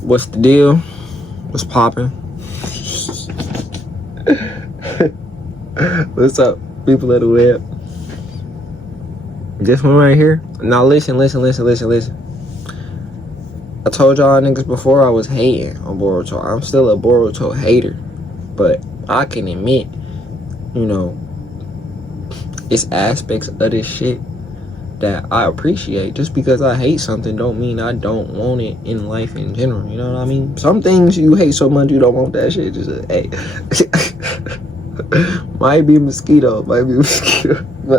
What's the deal? What's poppin'? What's up, people of the web? This one right here. Now listen. I told y'all niggas before I was hating on Boruto. I'm still a Boruto hater, but I can admit, you know, it's aspects of this shit that I appreciate. Just because I hate something don't mean I don't want it in life in general. You know what I mean? Some things you hate so much you don't want that shit. Just hey. might be mosquito, but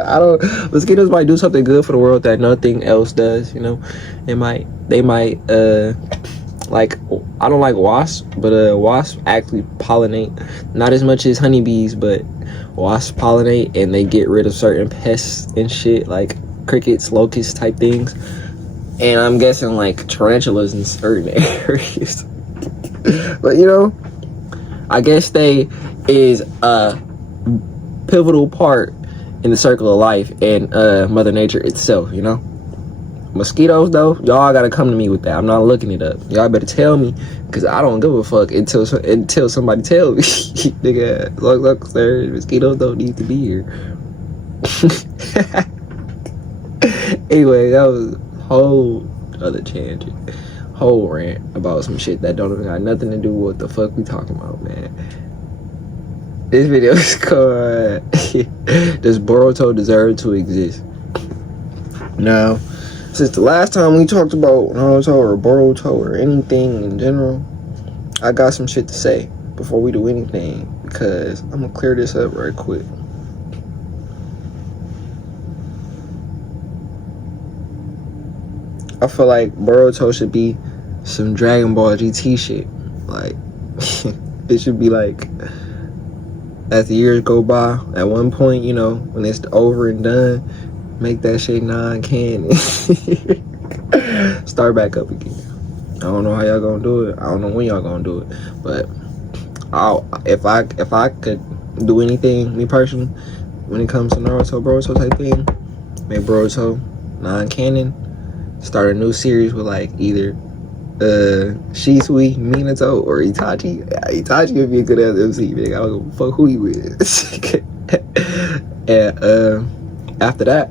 I don't. Mosquitoes might do something good for the world that nothing else does. You know, they might. Like, I don't like wasps, but wasps actually pollinate, not as much as honeybees, but wasps pollinate and they get rid of certain pests and shit, like crickets, locusts type things. And I'm guessing like tarantulas in certain areas. But you know, I guess they is a pivotal part in the circle of life and Mother Nature itself, you know. Mosquitoes though, y'all gotta come to me with that. I'm not looking it up. Y'all better tell me, because I don't give a fuck until somebody tells me. Nigga, look, sir, mosquitoes don't need to be here. Anyway, that was a whole other tangent, whole rant about some shit that don't even got nothing to do with what the fuck we talking about, man. This video is called Does Boruto Deserve to Exist? Now, since the last time we talked about Naruto or Boruto or anything in general, I got some shit to say before we do anything, because I'm gonna clear this up right quick. I feel like Boruto should be some Dragon Ball GT shit. Like, it should be like, as the years go by, at one point, you know, when it's over and done, make that shit non-canon. Start back up again. I don't know how y'all gonna do it. I don't know when y'all gonna do it. But if I could do anything, me personally, when it comes to Naruto, Boruto type thing, make Boruto non-canon. Start a new series with like either Shisui, Minato, or Itachi. Itachi would be a good ass MC, man. I don't give a fuck who he is. And after that,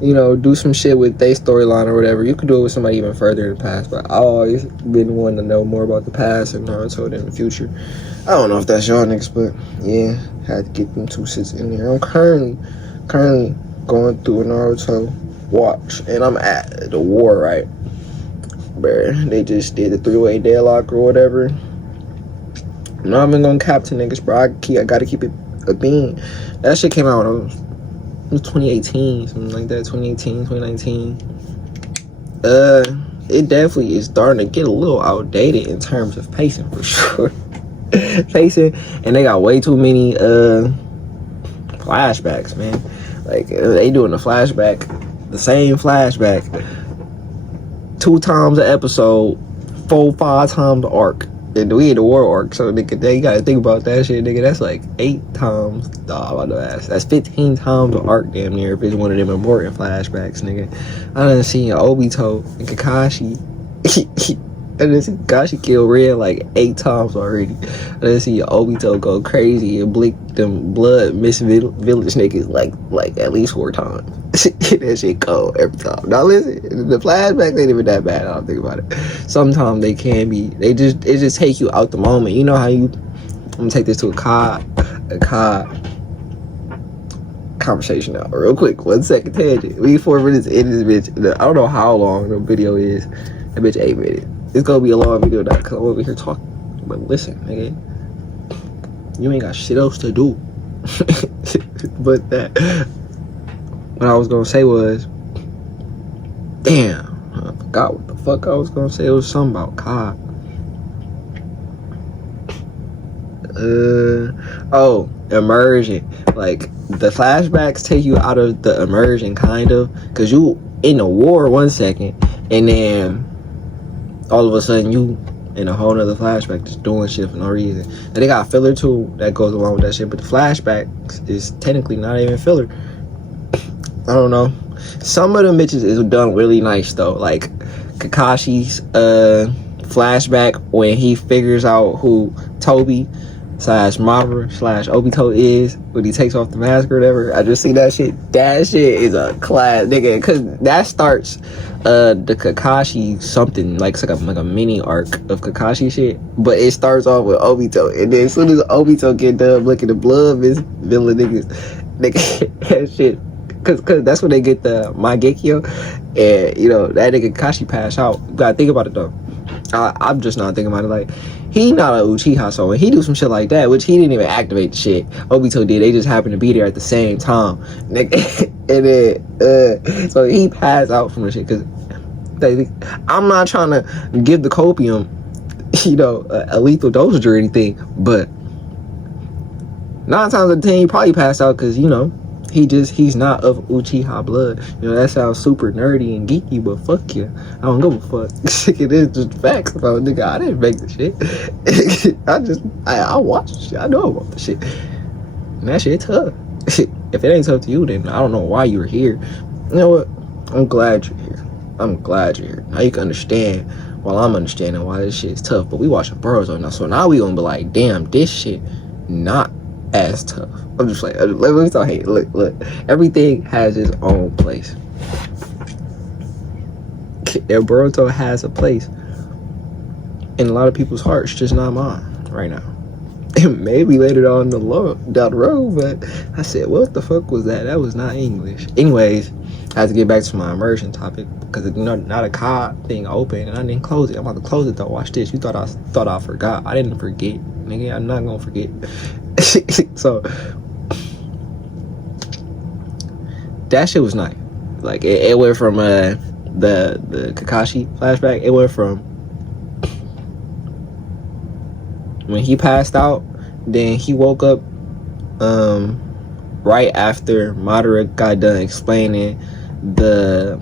you know, do some shit with their storyline or whatever. You could do it with somebody even further in the past, but I've always been wanting to know more about the past and Naruto than the future. I don't know if that's y'all niggas, but yeah, had to get them 2 cents in there. I'm currently going through a Naruto watch, and I'm at the war, right? Bruh, they just did the 3-way deadlock or whatever. I'm not even gonna cap to niggas, bro. I gotta keep it a bean. That shit came out when it was 2018, something like that, 2018, 2019. It definitely is starting to get a little outdated in terms of pacing, for sure. Pacing, and they got way too many flashbacks, man. Like, they doing the same flashback 2 times an episode, 4-5 times the arc. And we in the war arc, so nigga, they gotta think about that shit, nigga. That's like 8 times. That's 15 times the arc, damn near. If it's one of them important flashbacks, nigga. I done seen Obito and Kakashi. I done seen Kakashi kill Red like 8 times already. I done seen Obito go crazy and blink them blood miss village niggas like at least 4 times. That shit cold every time. Now listen, the flashbacks ain't even that bad. I don't think about it. Sometimes they can be. It just take you out the moment. You know how you. I'm gonna take this to a COD conversation now, real quick. 1 second tangent. We 4 minutes in this bitch. I don't know how long the video is. That bitch 8 minutes. It's gonna be a long video now, cause I'm over here talking. But listen, nigga, you ain't got shit else to do. But that. What I was gonna say was, damn, I forgot what the fuck I was gonna say. It was something about COD. Immersion. Like, the flashbacks take you out of the immersion, kind of, because you in the war 1 second, and then all of a sudden you in a whole nother flashback just doing shit for no reason. And they got filler too that goes along with that shit, but the flashbacks is technically not even filler. I don't know. Some of them bitches is done really nice though. Like Kakashi's flashback when he figures out who Toby slash Madara slash Obito is when he takes off the mask or whatever. I just see that shit. That shit is a class, nigga, because that starts the Kakashi something, like it's like a mini arc of Kakashi shit, but it starts off with Obito, and then as soon as Obito get done looking the blood of his villain niggas, that shit, cause that's when they get the Mangekyo, and you know that nigga Kakashi pass out. You gotta think about it though. I'm just not thinking about it. Like, he not a Uchiha, so when he do some shit like that, which he didn't even activate the shit, Obito did. They just happened to be there at the same time, and then so he passed out from the shit. Cause I'm not trying to give the copium, you know, a lethal dosage or anything, but 9 times out of 10 he probably passed out because, you know, he's not of Uchiha blood. You know, that sounds super nerdy and geeky, but fuck you. I don't give a fuck. It is just facts about nigga. I didn't make the shit. I watch the shit. I know about the shit. And that shit tough. If it ain't tough to you, then I don't know why you're here. You know what? I'm glad you're here. I'm glad you're here. Now you can understand while I'm understanding why this shit is tough. But we watching Boruto now, so now we gonna be like, damn, this shit not as tough. I'm just like, let me start hating. Look, everything has its own place. And Boruto has a place in a lot of people's hearts, just not mine right now. And maybe later on down the road, but I said, what the fuck was that? That was not English. Anyways, I have to get back to my immersion topic because you know, not a COD thing open and I didn't close it. I'm about to close it though. Watch this. You thought I forgot. I didn't forget. Nigga, I'm not gonna forget. So that shit was nice. Like it went from the Kakashi flashback. It went from when he passed out, then he woke up right after Madara got done explaining the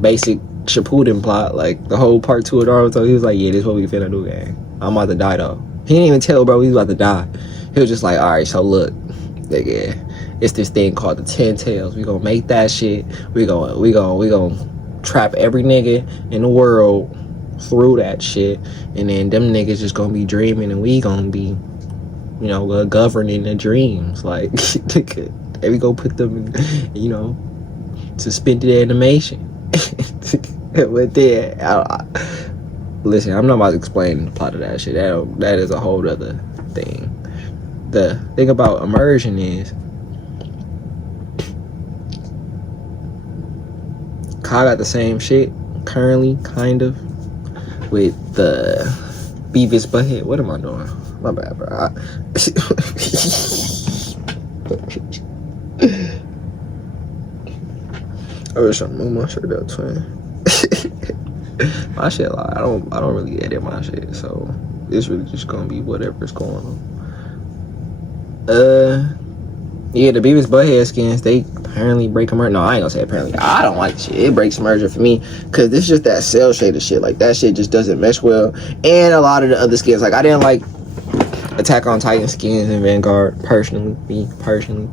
basic Shippuden plot, like the whole part 2 of Naruto. He was like, yeah, this is what we finna do, gang. I'm about to die though. He didn't even tell bro he was about to die. He was just like, alright, so look, nigga, it's this thing called the 10 Tails. We gonna make that shit. We gonna trap every nigga in the world through that shit, and then them niggas just gonna be dreaming and we gonna be, you know, governing the dreams. Like, we go put them in, you know, suspended animation. But then listen, I'm not about to explain the plot of that shit. That is a whole other thing. The thing about immersion is Kai got the same shit currently, kind of, with the Beavis Butthead. What am I doing? My bad, bro. I wish I moved my shirt up, twin. My shit, like, I don't really edit my shit, so it's really just gonna be whatever's going on. Yeah, the Beavis Butthead skins, they apparently break immersion. No, I ain't gonna say apparently. I don't like shit. It breaks immersion for me because this is just that cell shaded shit. Like, that shit just doesn't mesh well. And a lot of the other skins, like, I didn't like Attack on Titan skins in Vanguard, me personally.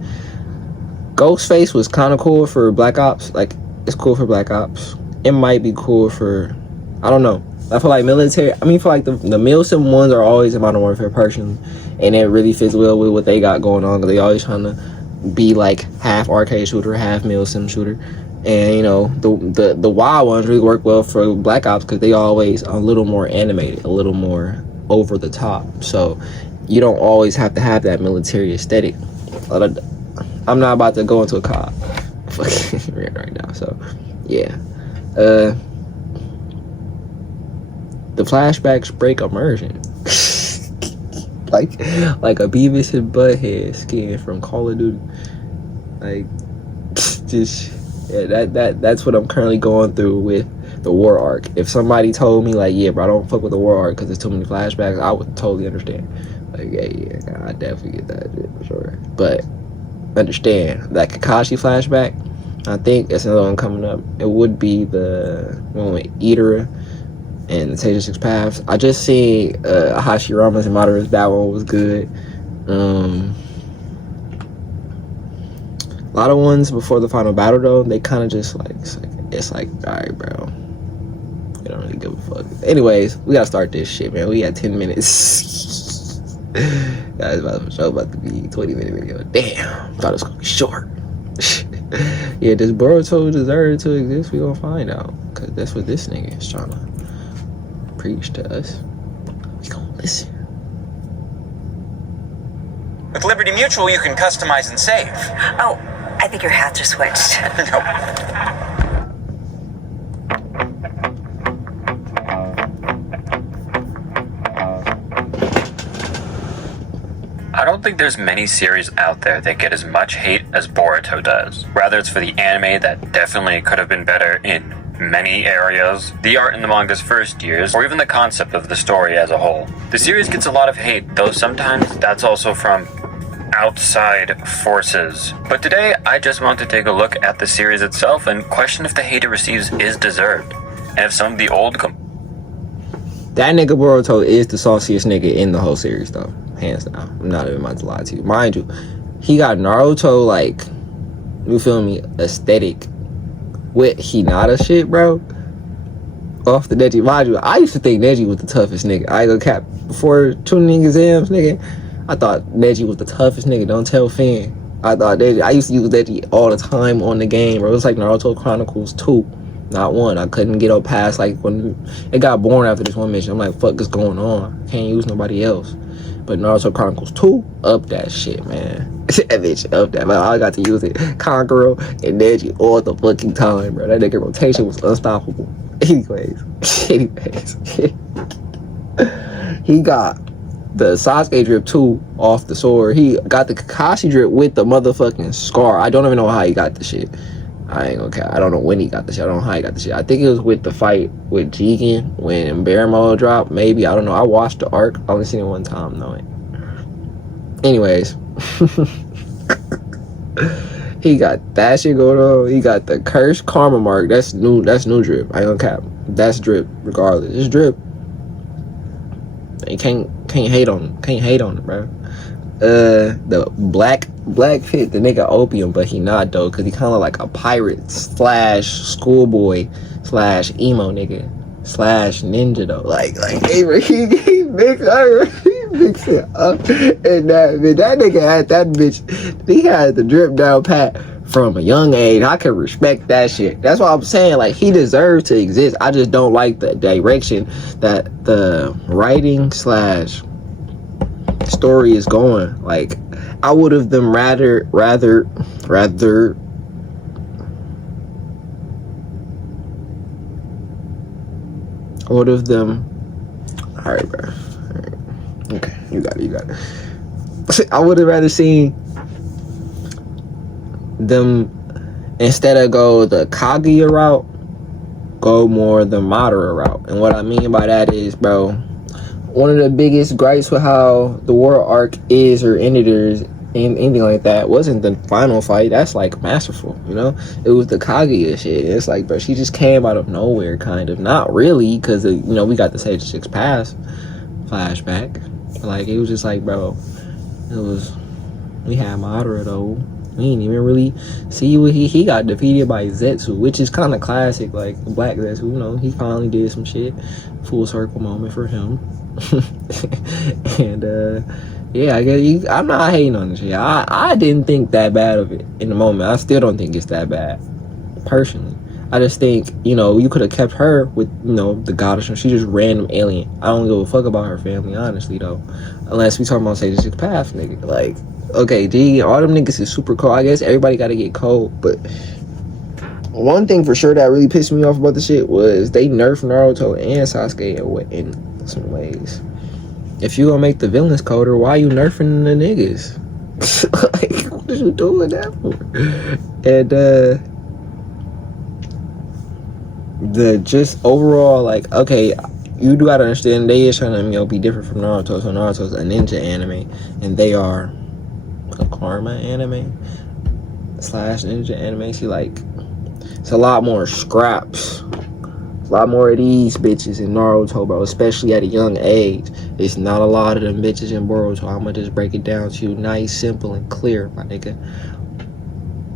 Ghostface was kind of cool for Black Ops. Like, it's cool for Black Ops. It might be cool for, I don't know. I feel like military, I mean, for like the Milsim ones are always in Modern Warfare personally, and it really fits well with what they got going on, because they always trying to be like half arcade shooter, half Milsim shooter. And you know, the wild ones really work well for Black Ops because they always a little more animated, a little more over the top, so you don't always have to have that military aesthetic. I'm not about to go into a COD right now, so yeah. The flashbacks break immersion. like a Beavis and Butthead skin from Call of Duty. Like, just, yeah, that's what I'm currently going through with the war arc. If somebody told me like, yeah, bro, I don't fuck with the war arc because there's too many flashbacks, I would totally understand. Like, yeah, I definitely get that shit for sure. But understand that Kakashi flashback, I think it's another one coming up. It would be the one with Itara and the Taser 6 Paths. I just seen Hashirama's and Madara's. That one was good. A lot of ones before the final battle though, they kind of just like it's like all right, bro. We don't really give a fuck. Anyways, we gotta start this shit, man. We got 10 minutes. Guys, about to be 20-minute video. Damn, thought it was gonna be short. Yeah, does Boruto deserve to exist? We gonna find out, cause that's what this nigga is trying to preach to us. We gonna listen. With Liberty Mutual, you can customize and save. Oh, I think your hats are switched. No. I don't think there's many series out there that get as much hate as Boruto does. Whether it's for the anime that definitely could have been better in many areas, the art in the manga's first years, or even the concept of the story as a whole. The series gets a lot of hate, though sometimes that's also from outside forces. But today, I just want to take a look at the series itself and question if the hate it receives is deserved, and if some of the old that nigga Boruto is the sauciest nigga in the whole series, though. Hands down. I'm not even about to lie to you. Mind you, he got Naruto, like, you feel me, aesthetic with Hinata shit, bro. Off the Neji. Mind you, I used to think Neji was the toughest nigga. I ain't gonna cap. Before tuning exams, nigga, I thought Neji was the toughest nigga. Don't tell Finn. I used to use Neji all the time on the game, bro. It was like Naruto Chronicles 2. Not 1. I couldn't get up past, like, when it got boring after this one mission. I'm like, fuck is going on? Can't use nobody else. But Naruto Chronicles 2, up that shit, man. That bitch up that, man. I got to use it. Kankuro and Neji all the fucking time, bro. That nigga rotation was unstoppable. Anyways. He got the Sasuke drip too off the sword. He got the Kakashi drip with the motherfucking scar. I don't even know how he got the shit. I ain't gonna care. I don't know when he got the shit. I don't know how he got the shit. I think it was with the fight with Jigen when Bear Mode dropped. Maybe. I don't know. I watched the arc. I only seen it one time, though. Anyways. He got that shit going on. He got the cursed karma mark. That's new drip. I ain't gonna cap. That's drip regardless. It's drip. You can't hate on him. Can't hate on it, bro. The black fit, the nigga opium, but he not though, cause he kind of like a pirate / schoolboy / emo nigga / ninja though. Like he mixed it up, and that nigga had that bitch. He had the drip down pat from a young age. I can respect that shit. That's what I'm saying. Like, he deserves to exist. I just don't like the direction that the writing / story is going. Like, I would have them rather I would have them. All right, bro. All right. Okay, you got it. I would have rather seen them, instead of go the Kaguya route, go more the Madara route. And what I mean by that is, bro, one of the biggest gripes with how the war arc is or ended or anything like that wasn't the final fight. That's like masterful, you know? It was the Kaguya shit. It's like, bro, she just came out of nowhere, kind of. Not really, because, you know, we got the Sage 6 Pass flashback. Like, it was just like, bro, we had Madara, though. We didn't even really see what he got defeated by Zetsu, which is kind of classic, like Black Zetsu. You know, he finally did some shit. Full circle moment for him. And yeah, I guess I'm not hating on this shit. I didn't think that bad of it in the moment. I still don't think it's that bad, personally. I just think, you know, you could have kept her with, you know, the goddess, and she just random alien. I don't give a fuck about her family, honestly, though. Unless we talking about Sage 6 Path, nigga. Like, okay, G, all them niggas is super cold. I guess everybody gotta get cold, but one thing for sure that really pissed me off about the shit was they nerfed Naruto and Sasuke in some ways. If you gonna make the villains colder, why you nerfing the niggas? Like, what is you doing that for? And the just overall, like, okay, you do gotta understand they is trying to, you know, be different from Naruto. So Naruto's a ninja anime, and they are a karma anime / ninja anime. See, like, it's a lot more scraps, a lot more of these bitches in Naruto, bro, especially at a young age. It's not a lot of them bitches in Boruto. I'ma just break it down to you nice, simple, and clear, my nigga.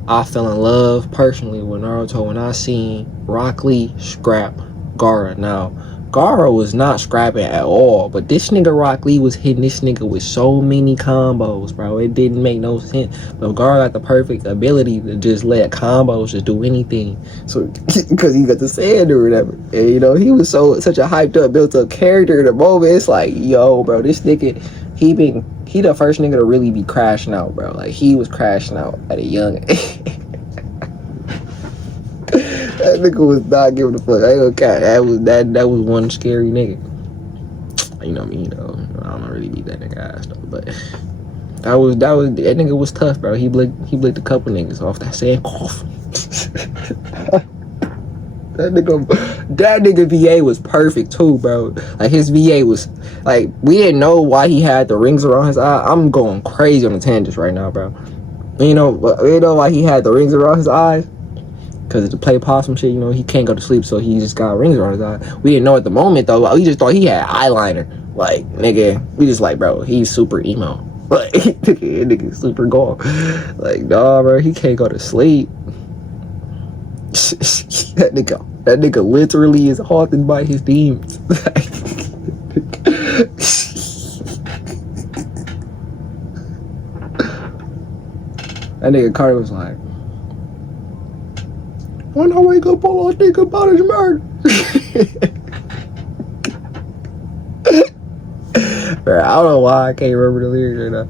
I fell in love personally with Naruto when I seen Rock Lee scrap Gaara. Now, Gaara was not scrapping at all, but this nigga Rock Lee was hitting this nigga with so many combos, bro. It didn't make no sense. But Gaara got the perfect ability to just let combos just do anything. So, because he got the sand or whatever. And, you know, he was such a hyped up, built up character in the moment. It's like, yo, bro, this nigga, he the first nigga to really be crashing out, bro. Like, he was crashing out at a young age. That nigga was not giving a fuck. I ain't gonna count. That was one scary nigga. You know me, though. I don't really beat that nigga ass though, but that nigga was tough, bro. He blicked a couple niggas off that sand cough. That nigga VA was perfect too, bro. Like his VA was like, we didn't know why he had the rings around his eye. I'm going crazy on the tangents right now, bro. You know why he had the rings around his eyes? Because to play possum shit, you know, he can't go to sleep, so he just got rings around his eye. We didn't know at the moment, though. We just thought he had eyeliner. Like, nigga, we just like, bro, he's super emo. Like, nigga super gold. Like, nah, bro, he can't go to sleep. That nigga literally is haunted by his demons. That nigga Carter was like, when I wake up, all I think about is murder. Bro, I don't know why I can't remember the lyrics right now.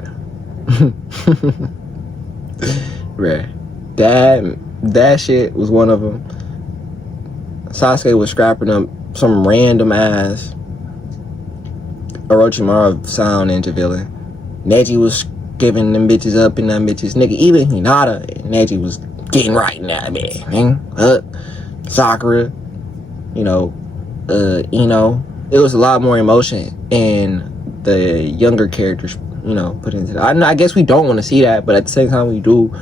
Bro, that shit was one of them. Sasuke was scrapping up some random ass Orochimaru sound into villain. Neji was giving them bitches up in them bitches. Nigga, even Hinata and Neji was getting right in that bed, man. Sakura, you know, it was a lot more emotion in the younger characters, you know, put into that. I guess we don't want to see that, but at the same time we do.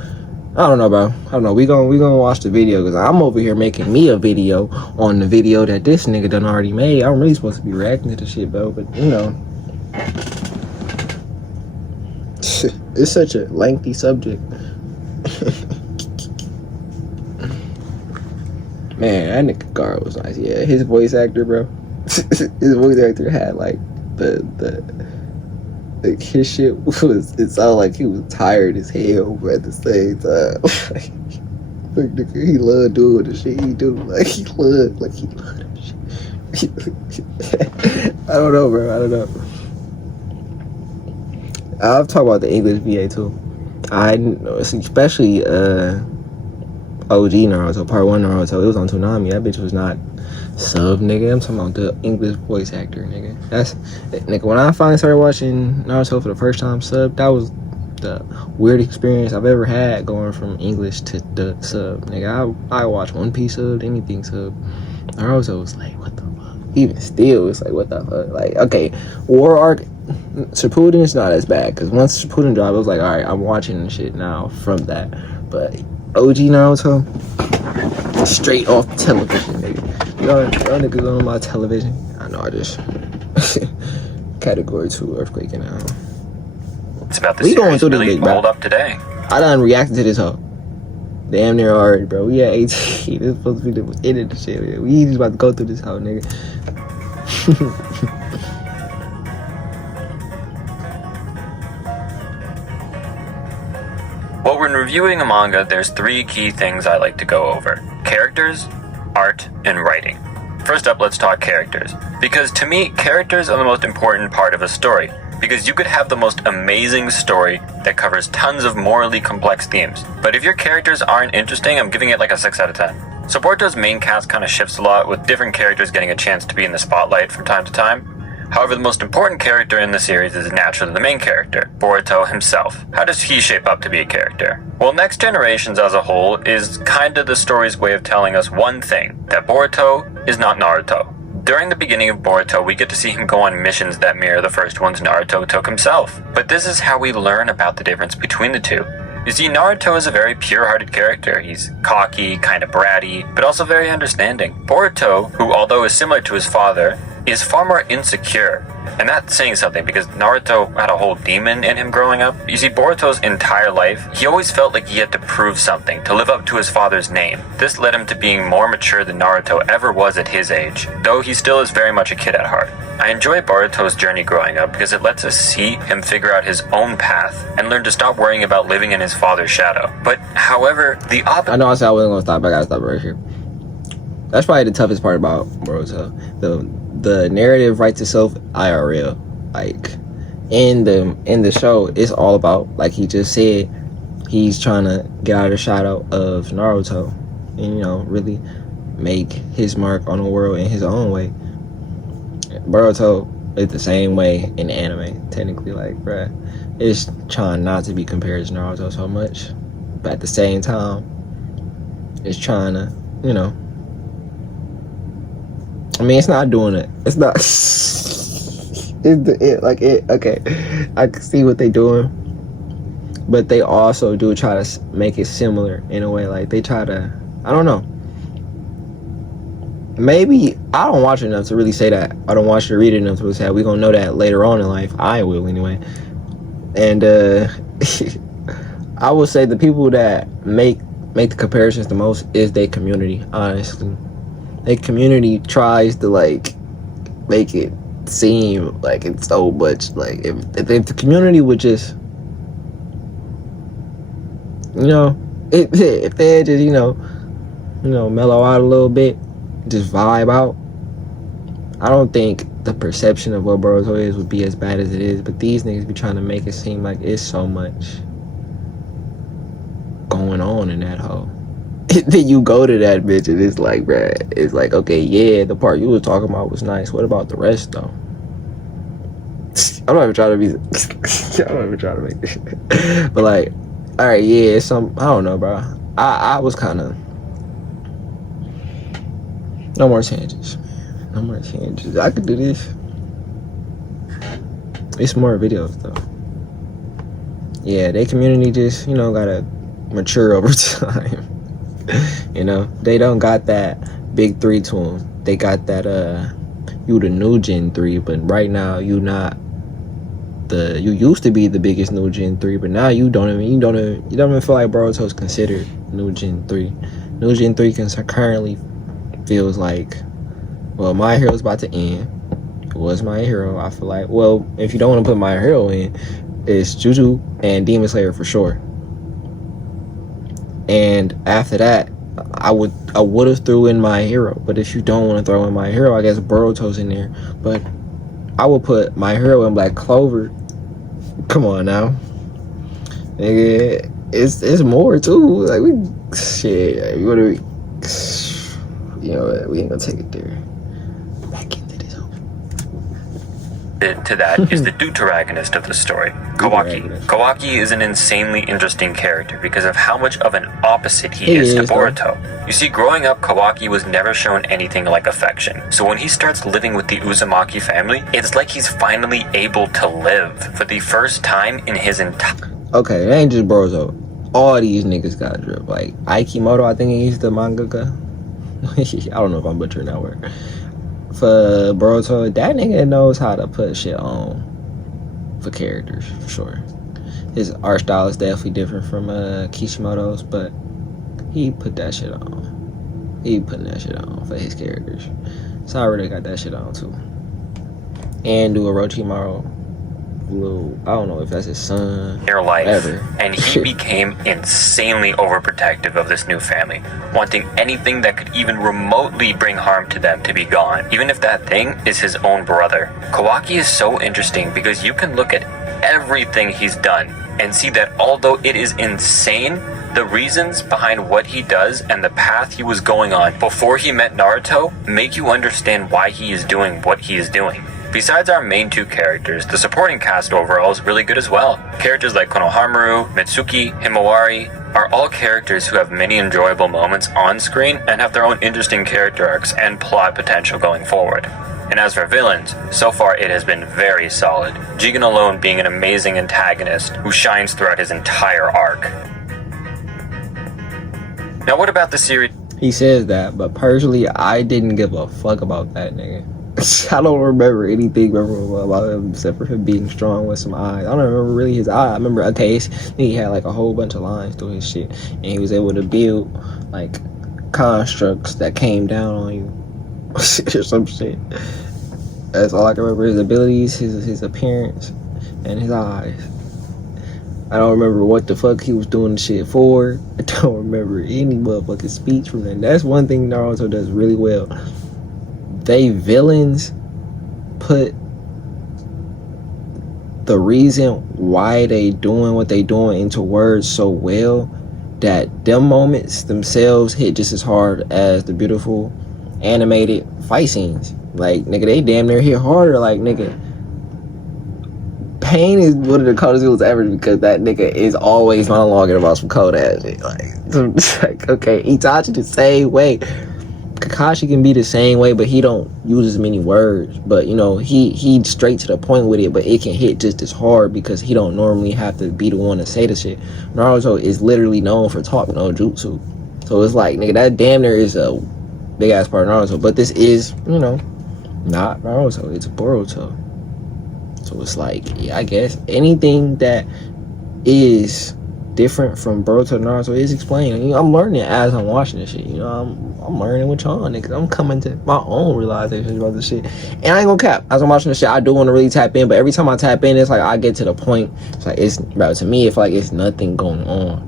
I don't know, bro. I don't know. We gonna watch the video because I'm over here making me a video on the video that this nigga done already made. I'm really supposed to be reacting to the shit, bro, but you know, it's such a lengthy subject. Man, that nigga Gaara was nice. Yeah, his voice actor, bro. His voice actor had like like his shit was. It sounded like he was tired as hell, but at the same time, like nigga, he loved doing the shit he do. He loved that shit. I don't know, bro. I don't know. I'll talk about the English VA too. I know, especially OG Naruto, Part 1 Naruto, it was on Toonami. That bitch was not sub, nigga. I'm talking about the English voice actor, nigga. That's, nigga, when I finally started watching Naruto for the first time sub, that was the weirdest experience I've ever had going from English to the sub, nigga. I watch One Piece sub, anything sub. Naruto was like, what the fuck? Even still, it's like, what the fuck? Like, okay, War Arc, Shippuden is not as bad, because once Shippuden dropped, it was like, alright, I'm watching the shit now from that. But OG Naruto, straight off television, nigga. Y'all niggas on my television. I know, I just Category 2 earthquake now. It's about the series really hold up today. I done reacted to this hoe. Damn near already, bro. We at 18. This is supposed to be the end of the shit. Man. We just about to go through this hoe, nigga. While we're reviewing a manga, there's 3 key things I like to go over: characters, art, and writing. First up, let's talk characters. Because to me, characters are the most important part of a story. Because you could have the most amazing story that covers tons of morally complex themes, but if your characters aren't interesting, I'm giving it like a 6 out of 10. So Boruto's main cast kind of shifts a lot, with different characters getting a chance to be in the spotlight from time to time. However, the most important character in the series is naturally the main character, Boruto himself. How does he shape up to be a character? Well, Next Generations as a whole is kinda the story's way of telling us one thing, that Boruto is not Naruto. During the beginning of Boruto, we get to see him go on missions that mirror the first ones Naruto took himself. But this is how we learn about the difference between the two. You see, Naruto is a very pure-hearted character. He's cocky, kinda bratty, but also very understanding. Boruto, who although is similar to his father, is far more insecure. And that's saying something because Naruto had a whole demon in him growing up. You see, Boruto's entire life, he always felt like he had to prove something, to live up to his father's name. This led him to being more mature than Naruto ever was at his age, though he still is very much a kid at heart. I enjoy Boruto's journey growing up because it lets us see him figure out his own path and learn to stop worrying about living in his father's shadow. But, however, the opposite... I know I said I wasn't gonna stop, but I gotta stop right here. That's probably the toughest part about Boruto. The narrative writes itself IRL. Like in the show, it's all about, like he just said, he's trying to get out of the shadow of Naruto and, you know, really make his mark on the world in his own way. Boruto is the same way in the anime, technically. Like, bruh, it's trying not to be compared to Naruto so much, but at the same time, it's trying to, you know, I mean, it's not doing it. It's not. Okay, I can see what they're doing, but they also do try to make it similar in a way. Like they try to, I don't know. Maybe I don't watch enough to really say that. I don't watch or read enough to really say that. We're gonna know that later on in life. I will anyway. And I would say the people that make the comparisons the most is their community, honestly. A community tries to like make it seem like it's so much like if the community would just, you know, if they just you know mellow out a little bit, just vibe out, I don't think the perception of what Boruto is would be as bad as it is. But these niggas be trying to make it seem like it's so much going on in that hole. Then you go to that bitch and it's like, bruh, it's like, okay, yeah, the part you was talking about was nice. What about the rest though? I'm not even trying to be I'm not even trying to make this shit. But like, alright, yeah, it's some, I don't know, bro. I was kinda, no more tangents, man. No more tangents. I could do this. It's more videos though. Yeah, they community just, you know, gotta mature over time. You know, they don't got that big 3 to them. They got that you the new Gen 3, but right now you not the, you used to be the biggest new Gen 3, but now you don't even feel like Boruto's considered new Gen 3. New Gen 3 currently feels like, well, My Hero's about to end. It was My Hero. I feel like, well, if you don't want to put My Hero in, it's Jujutsu and Demon Slayer for sure. And after that, I would have threw in My Hero. But if you don't want to throw in My Hero, I guess Boruto's in there. But I would put My Hero and Black Clover. Come on now, nigga. It's more too. Like we shit. We wanna, you know what? We ain't gonna take it there. Back into this. To that is the deuteragonist of the story, Kawaki. Kawaki is an insanely interesting character because of how much of an opposite he is to Boruto. You see, growing up, Kawaki was never shown anything like affection. So when he starts living with the Uzumaki family, it's like he's finally able to live for the first time in his entire... Okay, it ain't just Boruto. All these niggas got drip. Like, Aikimoto, I think he's the mangaka. I don't know if I'm butchering that word. For Boruto, that nigga knows how to put shit on for characters, for sure. His art style is definitely different from Kishimoto's, but he put that shit on. He putting that shit on for his characters. Sakura got that shit on too. And do Orochimaru, I don't know if that's his son. Their life, whatever. And he became insanely overprotective of this new family, wanting anything that could even remotely bring harm to them to be gone, even if that thing is his own brother. Kawaki is so interesting because you can look at everything he's done and see that although it is insane, the reasons behind what he does and the path he was going on before he met Naruto make you understand why he is doing what he is doing. Besides our main 2 characters, the supporting cast overall is really good as well. Characters like Konohamaru, Mitsuki, Himawari are all characters who have many enjoyable moments on screen and have their own interesting character arcs and plot potential going forward. And as for villains, so far it has been very solid, Jigen alone being an amazing antagonist who shines throughout his entire arc. Now what about the series? He says that, but personally, I didn't give a fuck about that nigga. I don't remember anything memorable about him except for him being strong with some eyes. I don't remember really his eye. I remember, okay, he had like a whole bunch of lines through his shit, and he was able to build like constructs that came down on you or some shit. That's all I can remember. His abilities, his appearance, and his eyes. I don't remember what the fuck he was doing the shit for. I don't remember any motherfucking speech from that. That's one thing Naruto does really well. They villains put the reason why they doing what they doing into words so well that them moments themselves hit just as hard as the beautiful animated fight scenes. Like, nigga, they damn near hit harder. Like, nigga, Pain is one of the coldest villains ever because that nigga is always monologuing about some cold ass shit. Like, okay, Itachi the same way. Kakashi can be the same way, but he don't use as many words. But you know, he straight to the point with it, but it can hit just as hard because he don't normally have to be the one to say the shit. Naruto is literally known for talking no jutsu. So it's like, nigga, that damn near is a big ass part of Naruto. But this is, you know, not Naruto, it's Boruto. So it's like, yeah, I guess anything that is different from Boruto and Naruto is explained. You know, I'm learning as I'm watching this shit. You know, I'm learning with y'all niggas. I'm coming to my own realizations about this shit. And I ain't gonna cap. As I'm watching this shit, I do want to really tap in. But every time I tap in, it's like I get to the point. It's like bro, to me, it's like it's nothing going on.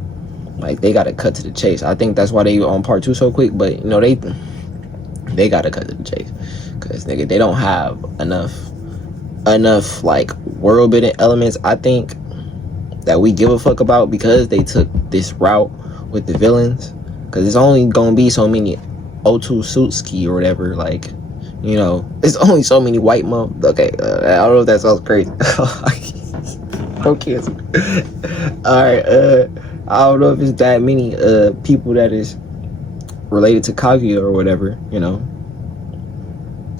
Like they gotta cut to the chase. I think that's why they on part 2 so quick. But you know, they gotta cut to the chase because nigga, they don't have enough like world building elements, I think, that we give a fuck about because they took this route with the villains. Because it's only gonna be so many Otsutsuki or whatever, like, you know, it's only so many white okay, I don't know if that sounds crazy. Don't cancel. Alright, I don't know if it's that many people that is related to Kaguya or whatever, you know.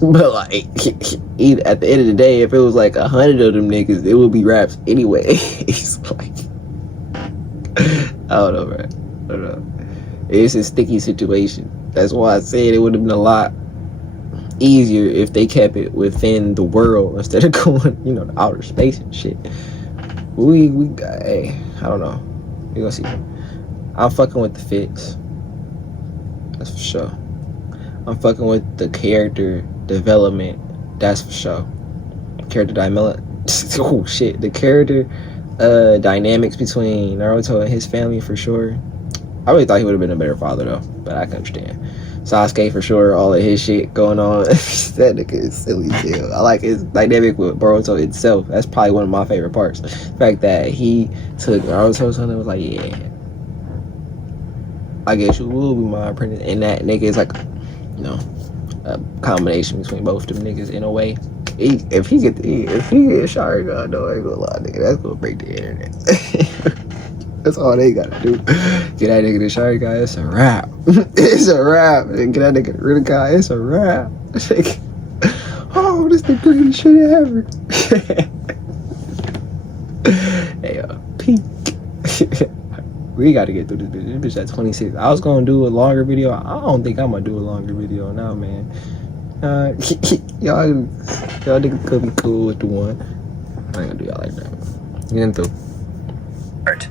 But like, at the end of the day, if it was like 100 of them niggas, it would be raps anyway. It's like, I don't know, bro. I don't know. It's a sticky situation. That's why I said it would have been a lot easier if they kept it within the world instead of going, you know, to outer space and shit. Hey, I don't know. We gonna see. I'm fucking with the fits. That's for sure. I'm fucking with the character development. That's for sure. Character oh shit. The character dynamics between Naruto and his family for sure. I really thought he would have been a better father though, but I can understand. Sasuke for sure, all of his shit going on. That nigga is silly as hell. I like his dynamic with Boruto itself. That's probably one of my favorite parts. The fact that he took Naruto's son and was like, yeah, I guess you will be my apprentice. And that nigga is like, you know, a combination between both them niggas in a way. If he get Sharingan, though, I ain't gonna lie, nigga, that's gonna break the internet. That's all they gotta do. Get that nigga the Sharingan, it's a wrap. It's a wrap. Get that nigga the Rinnegan, it's a wrap. Oh, this the greatest shit ever. Hey, peak. We gotta get through this bitch. This bitch at 26. I was gonna do a longer video. I don't think I'm gonna do a longer video now, man. Y'all niggas could be cool with the one. I ain't gonna do y'all like that. Get in through.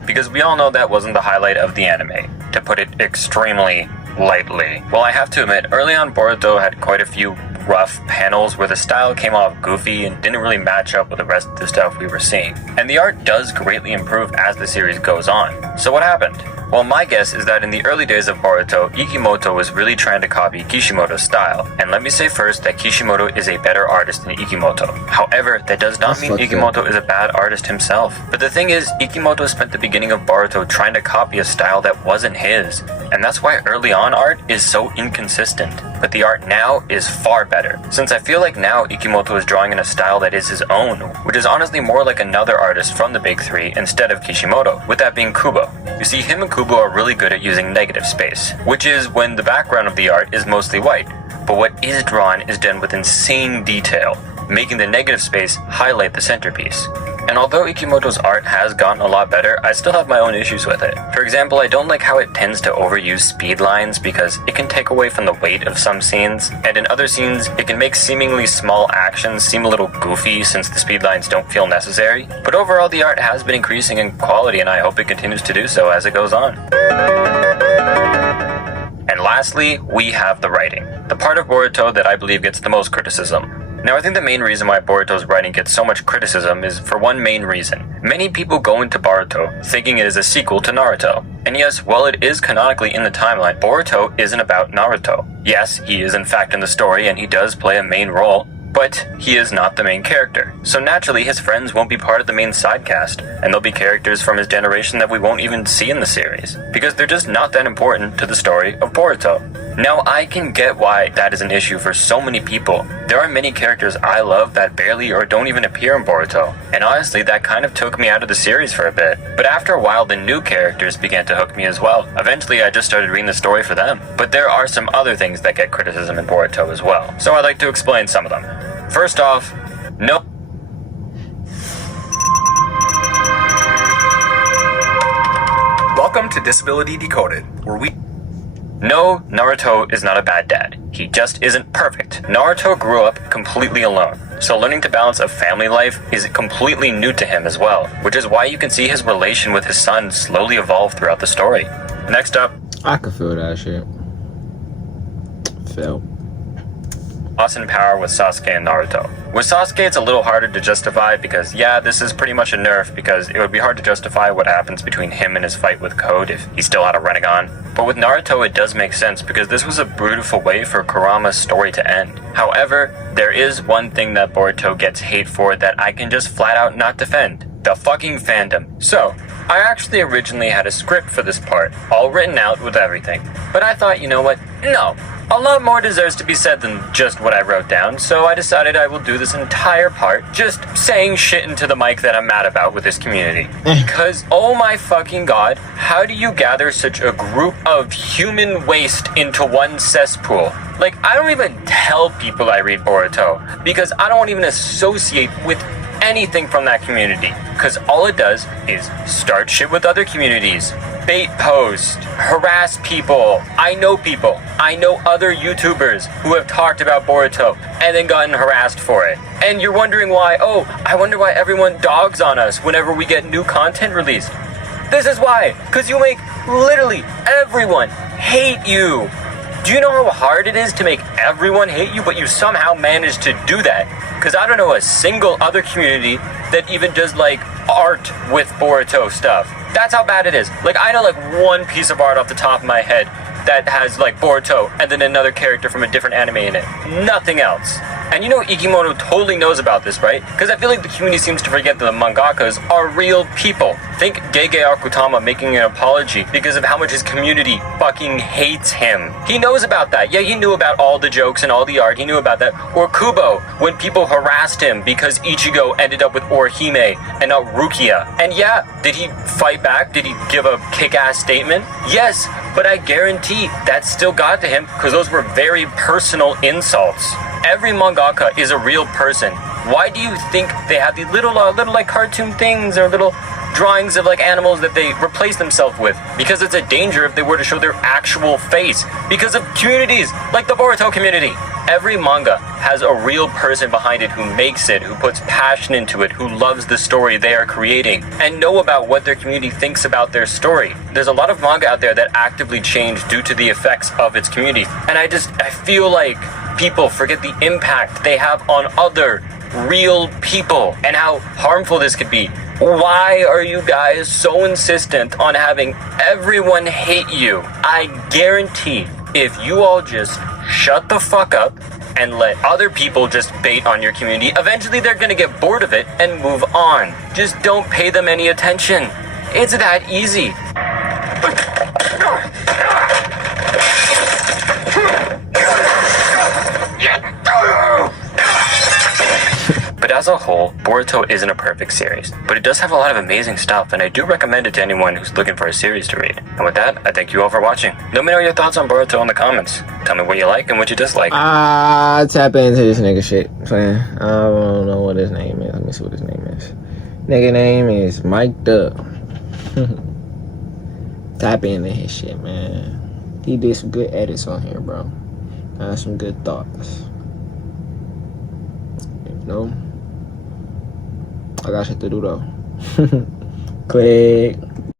Because we all know that wasn't the highlight of the anime, to put it extremely lightly. Well, I have to admit, early on Boruto had quite a few rough panels where the style came off goofy and didn't really match up with the rest of the stuff we were seeing. And the art does greatly improve as the series goes on. So what happened? Well, my guess is that in the early days of Boruto, Ikimoto was really trying to copy Kishimoto's style. And let me say first that Kishimoto is a better artist than Ikimoto. However, that does not mean Ikimoto is a bad artist himself. But the thing is, Ikimoto spent the beginning of Boruto trying to copy a style that wasn't his. And that's why early on art is so inconsistent. But the art now is far better, since I feel like now Ikimoto is drawing in a style that is his own, which is honestly more like another artist from the big three instead of Kishimoto, with that being Kubo. You see, him and Kubo are really good at using negative space, which is when the background of the art is mostly white, but what is drawn is done with insane detail, making the negative space highlight the centerpiece. And although Ikimoto's art has gotten a lot better, I still have my own issues with it. For example, I don't like how it tends to overuse speed lines because it can take away from the weight of some scenes, and in other scenes, it can make seemingly small actions seem a little goofy since the speed lines don't feel necessary. But overall, the art has been increasing in quality, and I hope it continues to do so as it goes on. And lastly, we have the writing, the part of Boruto that I believe gets the most criticism. Now, I think the main reason why Boruto's writing gets so much criticism is for one main reason. Many people go into Boruto thinking it is a sequel to Naruto. And yes, while it is canonically in the timeline, Boruto isn't about Naruto. Yes, he is in fact in the story and he does play a main role, but he is not the main character. So naturally, his friends won't be part of the main side cast, and they'll be characters from his generation that we won't even see in the series, because they're just not that important to the story of Boruto. Now, I can get why that is an issue for so many people. There are many characters I love that barely or don't even appear in Boruto, and honestly, that kind of took me out of the series for a bit. But after a while, the new characters began to hook me as well. Eventually, I just started reading the story for them. But there are some other things that get criticism in Boruto as well, so I'd like to explain some of them. First off, no. Welcome to Disability Decoded, where we... No, Naruto is not a bad dad. He just isn't perfect. Naruto grew up completely alone, so learning to balance a family life is completely new to him as well, which is why you can see his relation with his son slowly evolve throughout the story. Next up, I can feel that shit. Felt. loss in power with Sasuke and Naruto. With Sasuke, it's a little harder to justify because, yeah, this is pretty much a nerf because it would be hard to justify what happens between him and his fight with Code if he still had a Rinnegan. But with Naruto, it does make sense because this was a beautiful way for Kurama's story to end. However, there is one thing that Boruto gets hate for that I can just flat out not defend. The fucking fandom. So, I actually originally had a script for this part, all written out with everything. But I thought, you know what? No. A lot more deserves to be said than just what I wrote down, so I decided I will do this entire part just saying shit into the mic that I'm mad about with this community. Because, oh my fucking god, how do you gather such a group of human waste into one cesspool? Like, I don't even tell people I read Boruto, because I don't even associate with anything from that community, because all it does is start shit with other communities, bait post, harass people. I know other YouTubers who have talked about Boruto and then gotten harassed for it. And you're wondering why, oh, I wonder why everyone dogs on us whenever we get new content released. This is why, because you make literally everyone hate you. Do you know how hard it is to make everyone hate you, but you somehow manage to do that? Because I don't know a single other community that even does, like, art with Boruto stuff. That's how bad it is. Like, I know, like, one piece of art off the top of my head that has, like, Boruto and then another character from a different anime in it. Nothing else. And you know Ikimoto totally knows about this, right? Because I feel like the community seems to forget that the mangakas are real people. Think Gege Akutama making an apology because of how much his community fucking hates him. He knows about that. Yeah, he knew about all the jokes and all the art. He knew about that. Or Kubo, when people harassed him because Ichigo ended up with Orihime and not Rukia. And yeah, did he fight back? Did he give a kick-ass statement? Yes, but I guarantee that still got to him because those were very personal insults. Every mangaka is a real person. Why do you think they have these little like cartoon things or little drawings of like animals that they replace themselves with? Because it's a danger if they were to show their actual face. Because of communities like the Boruto community. Every manga has a real person behind it who makes it, who puts passion into it, who loves the story they are creating, and know about what their community thinks about their story. There's a lot of manga out there that actively change due to the effects of its community. And I feel like people forget the impact they have on other real people and how harmful this could be. Why are you guys so insistent on having everyone hate you? I guarantee if you all just shut the fuck up and let other people just bait on your community, eventually they're gonna get bored of it and move on. Just don't pay them any attention. It's that easy. But as a whole, Boruto isn't a perfect series, but it does have a lot of amazing stuff, and I do recommend it to anyone who's looking for a series to read. And with that, I thank you all for watching. Let me know your thoughts on Boruto in the comments. Tell me what you like and what you dislike. Tap into this nigga shit. I don't know what his name is. Let me see what his name is. Nigga name is Mike Duck. Tap into his shit, man. He did some good edits on here, bro. Got some good thoughts. You know? I got shit to do though. Click.